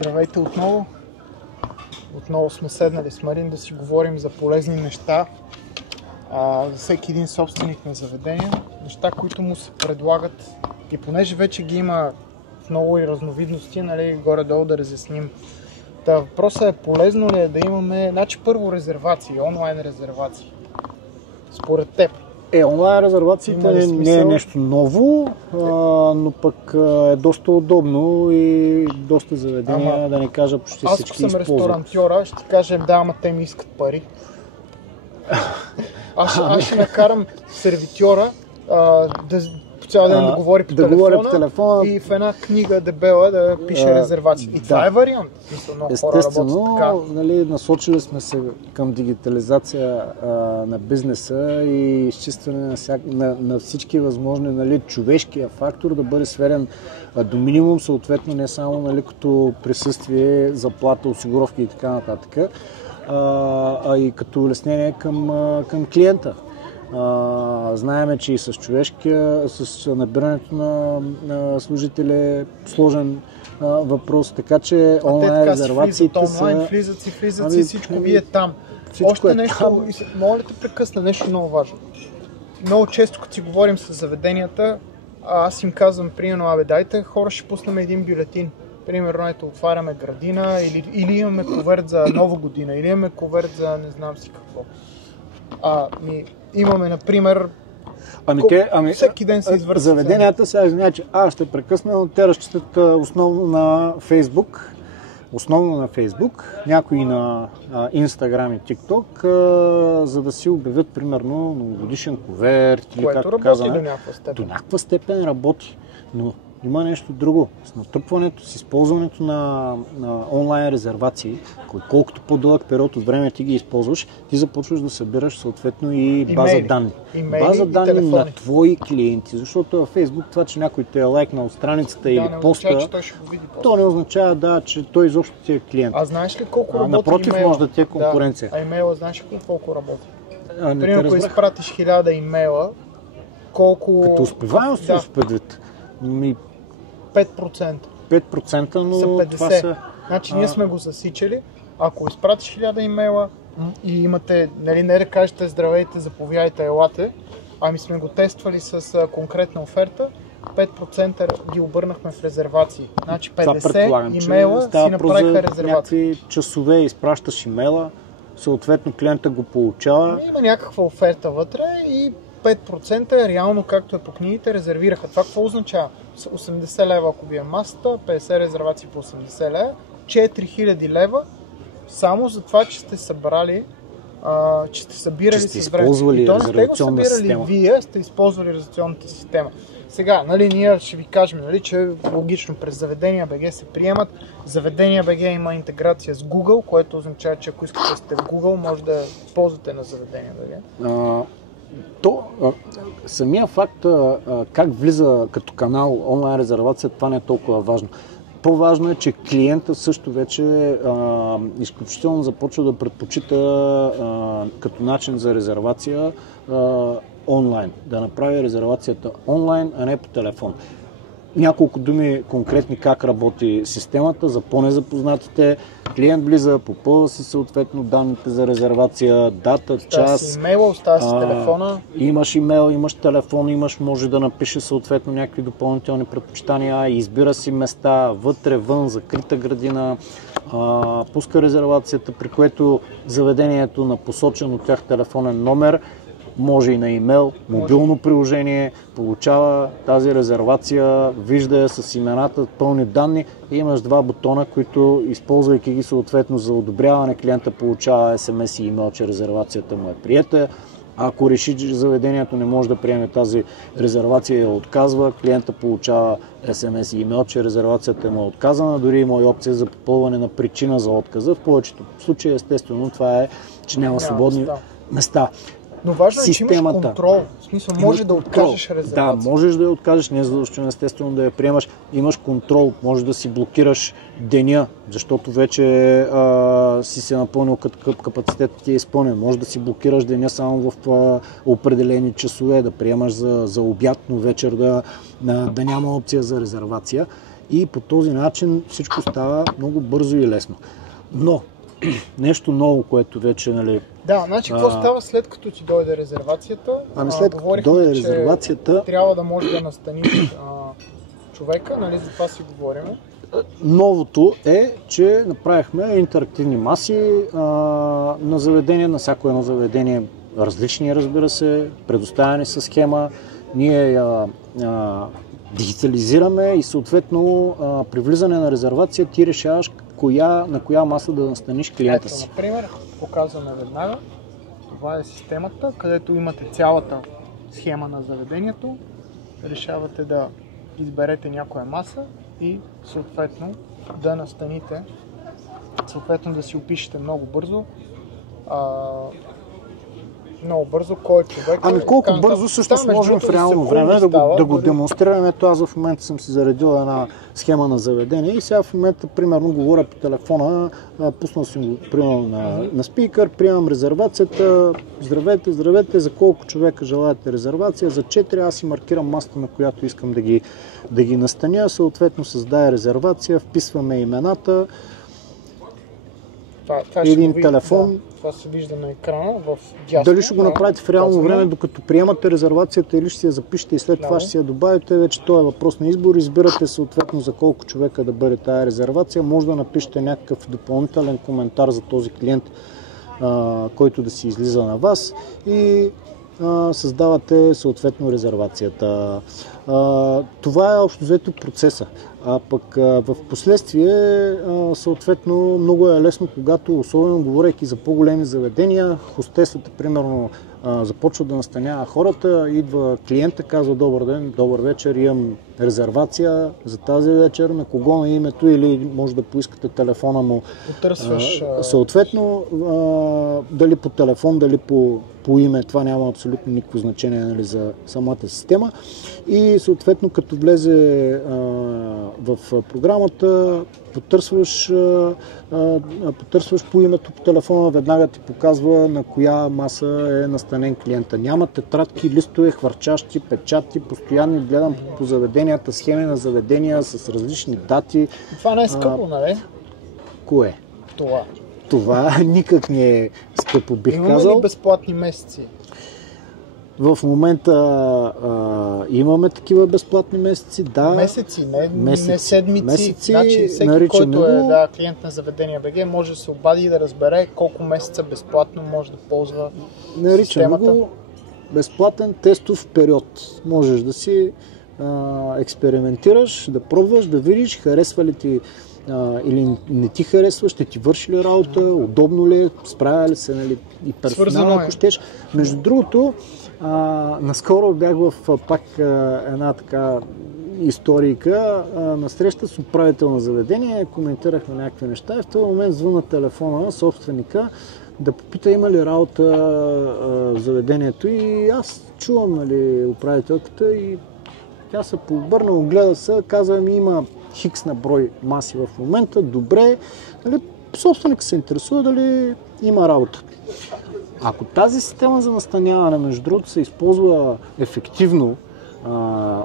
Здравейте отново. Отново сме седнали с Марин да си говорим за полезни неща. За всеки един собственик на заведения. Неща, които му се предлагат. И понеже вече ги има в много и разновидности, нали, горе-долу да разясним. Въпросът е полезно ли е да имаме, значи първо резервации, онлайн резервации. Според теб. Онлайн резервациите не е нещо ново, но пък е доста удобно и доста заведения, да не кажа почти всички използват. Аз ако съм ресторантьора, ще ти кажем да, ама те ми искат пари. Аз ще накарам сервитьора цял ден да говори по телефона и в една книга дебела да пише резервации. И това е вариант. Естествено, нали, насочили сме се към дигитализация на бизнеса и изчистване на всички възможни, нали, човешкия фактор да бъде сведен до минимум, съответно не само, нали, като присъствие, заплата, осигуровки и така нататък, а и като улеснение към клиента. Знаеме, че и с човешкия, с набирането на служители е сложен въпрос, така че онлайн резервациите са... Онлайн влизат си, всичко ви е там. Още нещо, мога ли те прекъсна, нещо много важно. Много често, като си говорим с заведенията, аз им казвам, примерно, дайте, хора, ще пуснем един бюлетин. Примерно, ето, отваряме градина или имаме коверт за нова година, или имаме коверт за не знам си какво. Имаме, например, всеки ден се извършва. Заведенията, сега извиня, че ще прекъсна, но те разчитат основно на Фейсбук, някои на Инстаграм и ТикТок, за да си обявят, примерно, новогодишен коверт. Което работи до някаква степен. До някаква степен работи, но има нещо друго. С натрупването, с използването на онлайн резервации, колкото по-дълъг период от време ти ги използваш, ти започваш да събираш съответно и база данни. База данни на твои клиенти, защото във Фейсбук това, че някой те е лайкнал страницата или поста, то не означава, че той изобщо ти е клиент. А знаеш ли колко работи напротив, имейла? може да ти е конкуренция. Имейла, знаеш ли колко работи? Примерно, ако изпратиш 1000 имейла, колко... Като успеваемост се предвид. 5%. 5%, но са 50. Това са... Значи ние сме го засичали. Ако изпратиш 1000 имейла и имате, нали, не да кажете здравейте, заповядайте, елате, ами сме го тествали с конкретна оферта, 5% ги обърнахме в резервации. Значи 50 имейла си направиха резервации. Някакви часове изпращаш имейла, съответно клиента го получава. Има някаква оферта вътре и 5% реално, както е по книгите, резервираха. Това какво означава? 80 лева, ако ви е масата, 50 резервации по 80 лева, 4000 лева, само за това, че сте събрали, че сте събирали с време. И то не сте го събирали вие, сте използвали резервационната система. Сега, нали, ние ще ви кажем, нали, че логично през Заведения БГ се приемат. Заведения БГ има интеграция с Google, което означава, че ако искате да сте в Google, може да ползвате на Заведения БГ. Самия факт как влиза като канал онлайн резервация, това не е толкова важно. По-важно е, че клиента също вече изключително започва да предпочита като начин за резервация онлайн. Да направи резервацията онлайн, а не по телефон. Няколко думи конкретни как работи системата за по-незапознатите. Клиент влиза, попълва си съответно данните за резервация, дата, час. Оставя си имейла, оставя си телефона. Имаш имейл, имаш телефон, може да напишеш съответно някакви допълнителни предпочитания, избира си места, вътре, вън, закрита градина, пуска резервацията, при което заведението на посочен от тях телефонен номер, може и на имейл, мобилно приложение, получава тази резервация, вижда я с имената, пълни данни и имаш два бутона, които, използвайки ги съответно за одобряване, клиента получава SMS и имейл, че резервацията му е приета. Ако реши, че заведението не може да приеме тази резервация и я отказва, клиента получава SMS и имейл, че резервацията му е отказана, дори има и опция за попълване на причина за отказа. В повечето случаи, естествено, това е, че няма свободни места. Но важно е, че имаш контрол. В смисъл, може да откажеш резервация. Да, можеш да я откажеш, не е задължително естествено да я приемаш. Имаш контрол, може да си блокираш деня, защото вече си се напълнил капацитетът ти е изпълнен. Може да си блокираш деня само в определени часове, да приемаш за обяд, но вечер да няма опция за резервация. и по този начин всичко става много бързо и лесно. Но нещо ново, което вече, нали... Да, значи какво става след като ти дойде резервацията? След като дойде резервацията... Трябва да можеш да настаниш човека, нали, за това си говорим. Новото е, че направихме интерактивни маси на заведения, на всяко едно заведение различни, разбира се, предоставяни със схема. Ние я дигитализираме и съответно при влизане на резервация ти решаваш на коя маса да настаниш клиента си. Например, показваме веднага. Това е системата, където имате цялата схема на заведението. Решавате да изберете някоя маса и съответно да настаните, съответно да си опишете много бързо кой човек. Колко бързо всъщност можем в реално време да го демонстрираме. Аз в момента съм си заредил една схема на заведение и сега в момента примерно говоря по телефона, пуснал съм го примерно на спикър, приемам резервацията, здравейте, за колко човека желаете резервация, за 4 аз си маркирам масата, на която искам да ги настаня, съответно създая резервация, вписваме имената, един телефон. Да, това се вижда на екрана в дясно. Дали ще го направите в реално време, докато приемате резервацията, или ще си я запишете и след това ще си я добавите, вече това е въпрос на избор. Избирате съответно за колко човека да бъде тая резервация. Може да напишете някакъв допълнителен коментар за този клиент, който да си излиза на вас и създавате съответно резервацията. Това е общо взето процеса. А пък в последствие съответно много е лесно, когато, особено говорейки за по-големи заведения, хостесата примерно започва да настанява хората, идва клиента, казва добър ден, добър вечер, имам резервация за тази вечер, на кого на името или може да поискате телефона му. Потърсваш. Съответно, дали по телефон, дали по име, това няма абсолютно никакво значение, нали, за самата система. И съответно, като влезе в програмата, потърсваш по името по телефона, веднага ти показва на коя маса е настанен клиента. Няма тетрадки, листове, хвърчащи, печати, постоянно гледам по заведенията, схеми на заведения с различни дати. Това не е скъпо, нали? Кое? Това. Това никак не е скъпо, бих казал. Имаме ли безплатни месеци? В момента имаме такива безплатни месеци, да. Месеци, не седмици. Месеци, значи всеки, който е клиент на заведение БГ, може да се обади и да разбере колко месеца безплатно може да ползва системата. Го безплатен тестов период. Можеш да си експериментираш, да пробваш, да видиш харесва ли ти или не ти харесва, ще ти върши ли работа, удобно ли е, справя ли се, нали, и персонал, ако щеш. Между другото, наскоро бях в пак една така историйка, на среща с управител на заведение, коментирахме някакви неща и в този момент звънна телефона собственика да попита има ли работа в заведението и аз чувам, нали, управителката и тя се пообърна, огледа се, казва ми има хикс на брой маси в момента, добре, нали, собственик се интересува дали има работа. Ако тази система за настаняване, между другото, се използва ефективно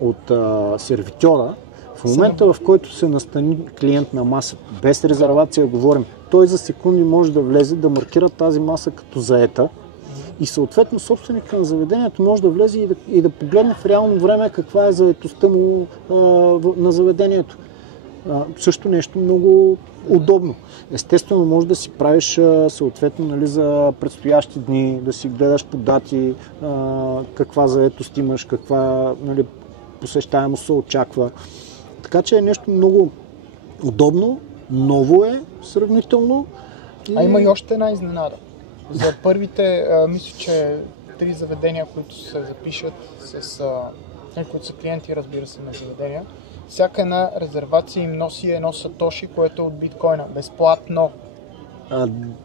от сервитьора, в момента, в който се настани клиент на маса, без резервация говорим, той за секунди може да влезе, да маркира тази маса като заета и съответно собственика на заведението може да влезе и да погледне в реално време каква е заетостта му на заведението. Също нещо много удобно. Естествено, може да си правиш съответно, нали, за предстоящи дни, да си гледаш по дати, каква заетост имаш, каква, нали, посещаемост се очаква. Така че е нещо много удобно, ново е сравнително. Има и още една изненада. За първите, мисля, че 3 заведения, които се запишат, които са клиенти, разбира се, на заведения, всяка една резервация им носи едно сатоши, което е от биткоина. Безплатно.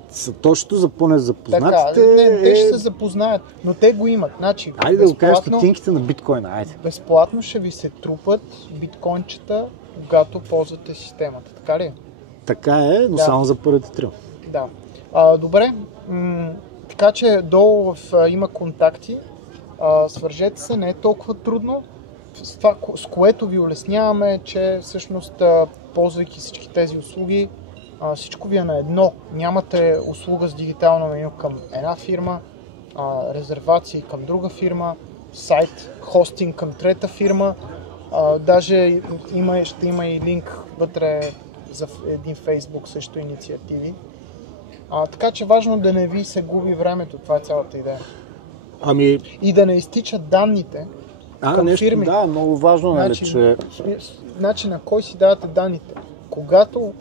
Сатошито за по-незапознатите... Така, те ще се запознаят, но те го имат. Значи, айде да го кажеш стотинките на биткоина. Айде. Безплатно ще ви се трупат биткоинчета, когато ползвате системата. Така ли? Така е, но само за първите 3. Да. Добре. Така че долу има контакти. Свържете се, не е толкова трудно. с което ви улесняваме, че всъщност, ползвайки всички тези услуги, всичко ви е на едно. Нямате услуга с дигитално меню към една фирма, резервации към друга фирма, сайт, хостинг към трета фирма. Даже ще има и линк вътре за един Facebook също инициативи. Така че важно да не ви се губи времето, това е цялата идея. И да не изтичат данните към фирми. Да, много важно е, че... Значи на кой си давате данните? Когато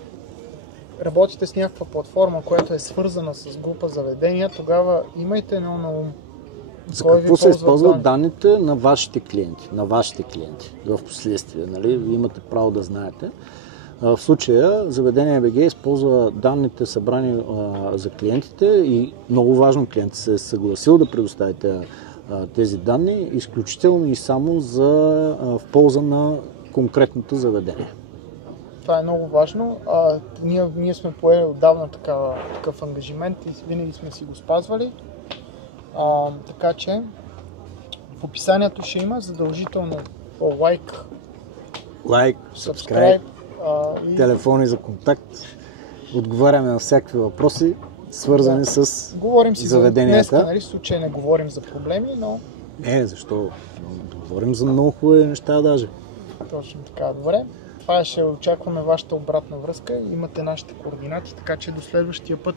работите с някаква платформа, която е свързана с група заведения, тогава имайте едно на ум. За какво се използват данните на вашите клиенти в последствие, нали? Имате право да знаете. В случая Заведение БГ използва данните събрани за клиентите и много важно, клиентът се е съгласил да предоставите тези данни изключително и само в полза на конкретното заведение. Това е много важно. Ние сме поели отдавна такъв ангажимент и винаги сме си го спазвали. Така че в описанието ще има задължително лайк, subscribe, телефони за контакт. Отговаряме на всякакви въпроси, свързани с говорим си заведенията. Днеска, нали, в случай не говорим за проблеми, но... Защо? Говорим за много хубави неща даже. Точно така, добре. Това ще очакваме вашата обратна връзка. Имате нашите координати, така че до следващия път.